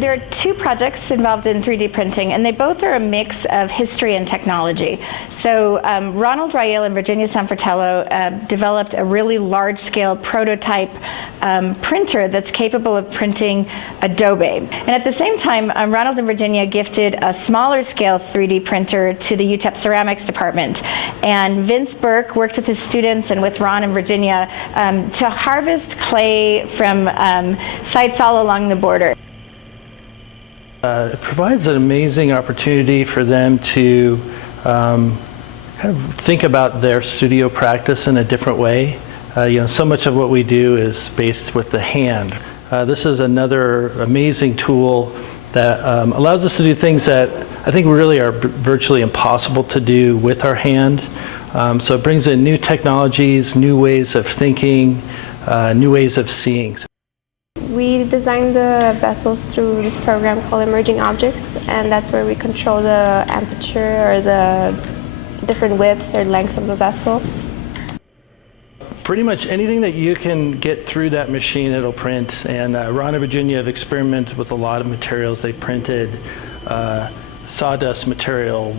There are two projects involved in 3D printing, and they both are a mix of history and technology. So Ronald Rael and Virginia Sanfratello developed a really large-scale prototype printer that's capable of printing Adobe. And at the same time, Ronald and Virginia gifted a smaller-scale 3D printer to the UTEP ceramics department. And Vince Burke worked with his students and with Ron and Virginia to harvest clay from sites all along the border. It provides an amazing opportunity for them to kind of think about their studio practice in a different way. So much of what we do is based with the hand. This is another amazing tool that allows us to do things that I think really are virtually impossible to do with our hand. So it brings in new technologies, new ways of thinking, new ways of seeing. We designed the vessels through this program called Emerging Objects, and that's where we control the aperture or the different widths or lengths of the vessel. Pretty much anything that you can get through that machine, it'll print. And Ron and Virginia have experimented with a lot of materials. They printed sawdust material,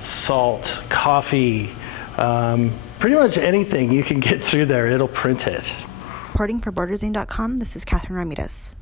salt, coffee, pretty much anything you can get through there, it'll print it. Reporting for BorderZine.com, this is Catherine Ramirez.